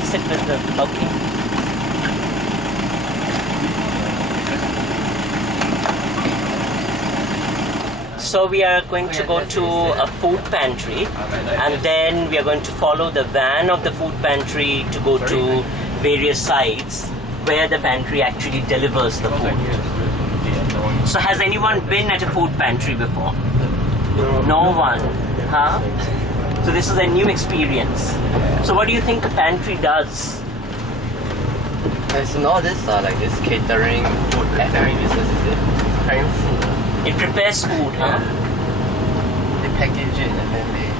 I'll sit with the... Okay. So we are going to go to a food pantry, and then we are going to follow the van of the food pantry to go to various sites where the pantry actually delivers the food. So has anyone been at a food pantry before? No one. Huh? So this is a new experience. So what do you think a pantry does? So all this like this catering, food preparing business, is it? Preparing food. It prepares food, huh? They package it and then they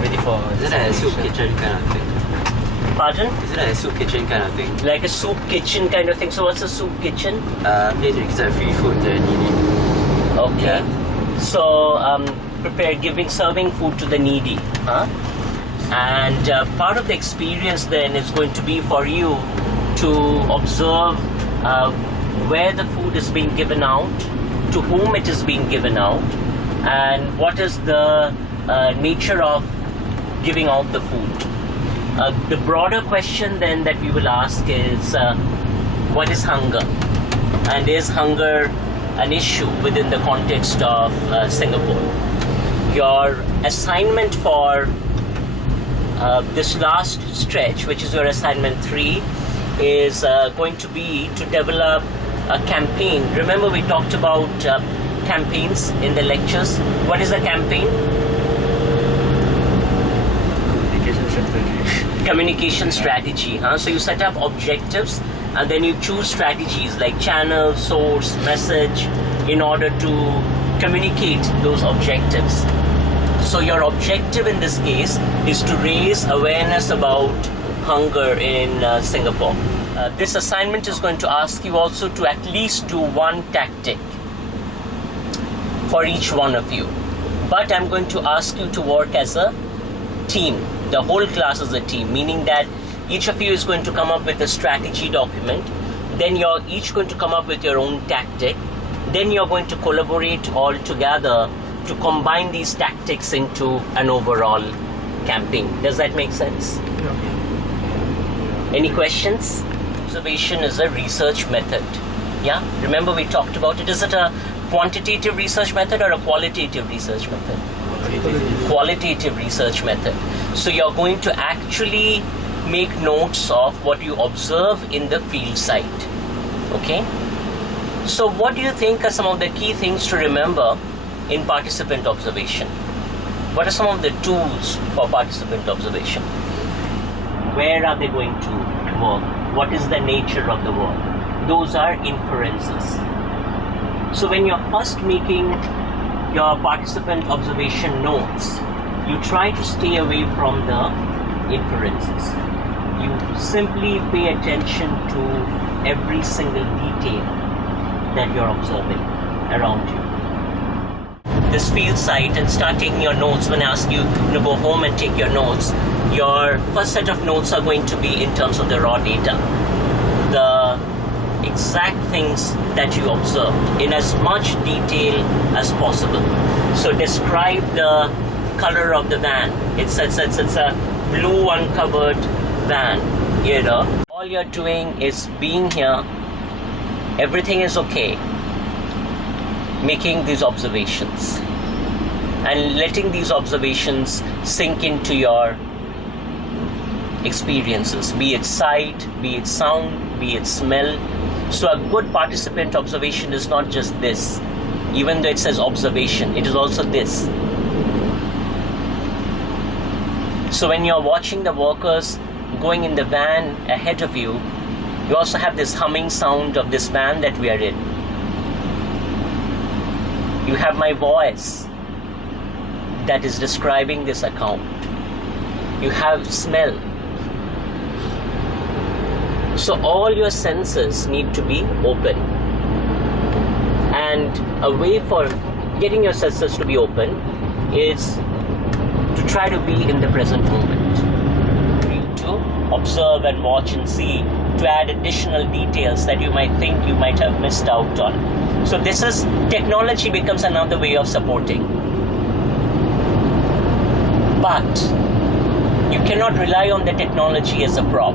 ready for... Is it like a soup kitchen kind of thing? Pardon? Is it like a soup kitchen kind of thing? Like a soup kitchen kind of thing. So what's a soup kitchen? Place where you serve free food to the needy. Okay. So serving food to the needy, huh? And part of the experience then is going to be for you to observe where the food is being given out, to whom it is being given out, and what is the nature of giving out the food. The broader question then that we will ask is, what is hunger? And is hunger an issue within the context of Singapore? Your assignment for this last stretch, which is your assignment 3, is going to be to develop a campaign. Remember we talked about campaigns in the lectures. What is a campaign? Communication strategy. Huh? So you set up objectives and then you choose strategies like channel, source, message in order to communicate those objectives. So your objective in this case is to raise awareness about hunger in Singapore. This assignment is going to ask you also to at least do one tactic for each one of you. But I'm going to ask you to work as a team. The whole class is a team, meaning that each of you is going to come up with a strategy document. Then you're each going to come up with your own tactic. Then you're going to collaborate all together to combine these tactics into an overall campaign. Does that make sense? Any questions? Observation is a research method. Yeah? Remember we talked about it. Is it a quantitative research method or a qualitative research method? Qualitative research method. So you're going to actually make notes of what you observe in the field site. Okay? So what do you think are some of the key things to remember in participant observation? What are some of the tools for participant observation? Where are they going to work? What is the nature of the work? Those are inferences. So when you're first making your participant observation notes, you try to stay away from the inferences. You simply pay attention to every single detail that you're observing around you. This field site and start taking your notes. When I ask you to go home and take your notes, your first set of notes are going to be in terms of the raw data, the exact things that you observed in as much detail as possible. So describe the color of the van. It's a blue uncovered van, you know. All you're doing is being here, everything is okay, making these observations and letting these observations sink into your experiences, be it sight, be it sound, be it smell. So a good participant observation is not just this. Even though it says observation, it is also this. So when you're watching the workers going in the van ahead of you, you also have this humming sound of this van that we are in. You have my voice that is describing this account. You have smell. So all your senses need to be open. And a way for getting your senses to be open is to try to be in the present moment. For you to observe and watch and see, to add additional details that you might think you might have missed out on. So this is, technology becomes another way of supporting. But You cannot rely on the technology as a prop.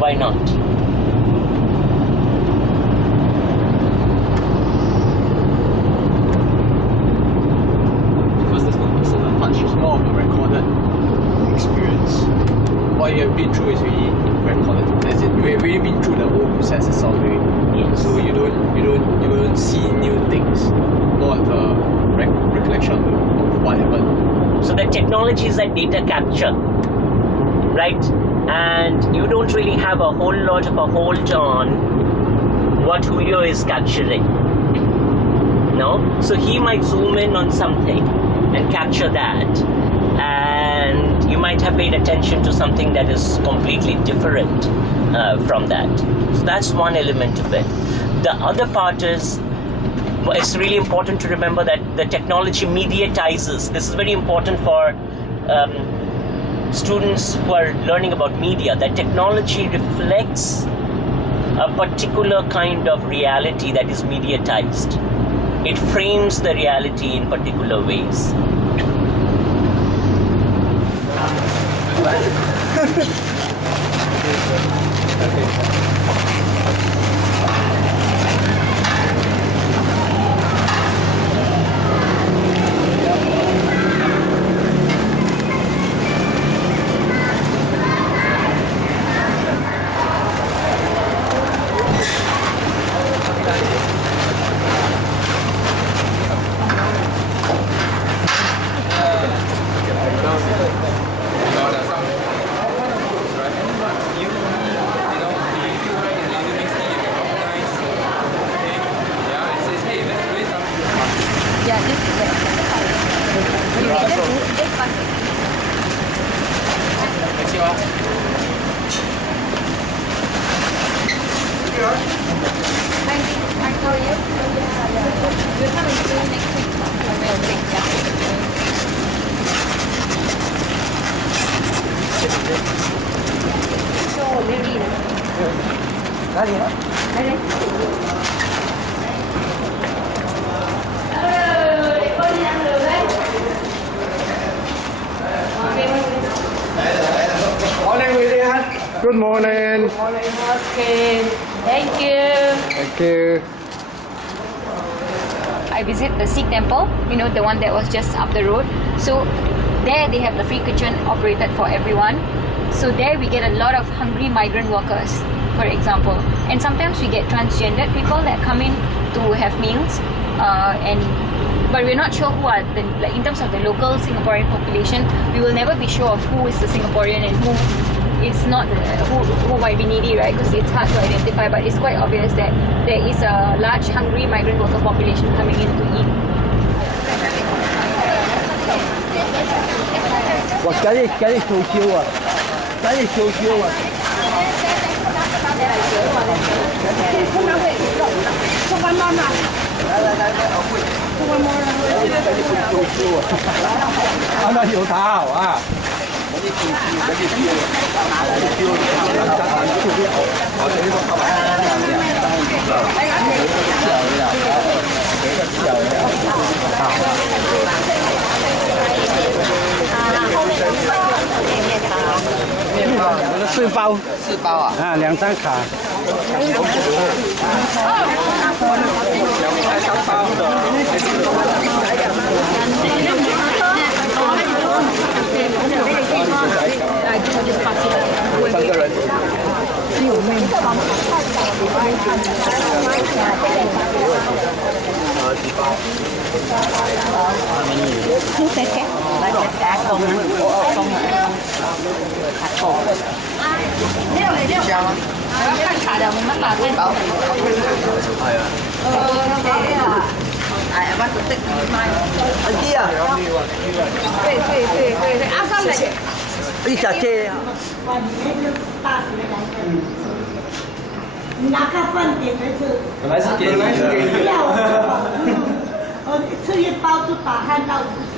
Why not? Because there's no personal touch, it's more of a recorded experience. What you have been through is really recorded. As in, you have really been through the whole process itself, really. Yes. So you don't see new things, more of a recollection of what happened. So the technology is like data capture, right? And you don't really have a whole lot of a hold on what Julio is capturing. No? So he might zoom in on something and capture that. And you might have paid attention to something that is completely different from that. So that's one element of it. The other part is, it's really important to remember that the technology mediatizes. This is very important for students who are learning about media. That technology reflects a particular kind of reality that is mediatized. It frames the reality in particular ways. Good morning. Okay, thank you. Thank you. I visit the Sikh temple, the one that was just up the road. So there they have the free kitchen operated for everyone. So there we get a lot of hungry migrant workers, for example. And sometimes we get transgendered people that come in to have meals. But we're not sure who are, in terms of the local Singaporean population, we will never be sure of who is the Singaporean and who is not, who might be needy, right? Because it's hard to identify, but it's quite obvious that there is a large hungry migrant worker population coming in to eat.四包啊，2张卡。3个人。一小切啊。你拿个饭点来吃。本来是给你要我吃一包就打鼾到不行。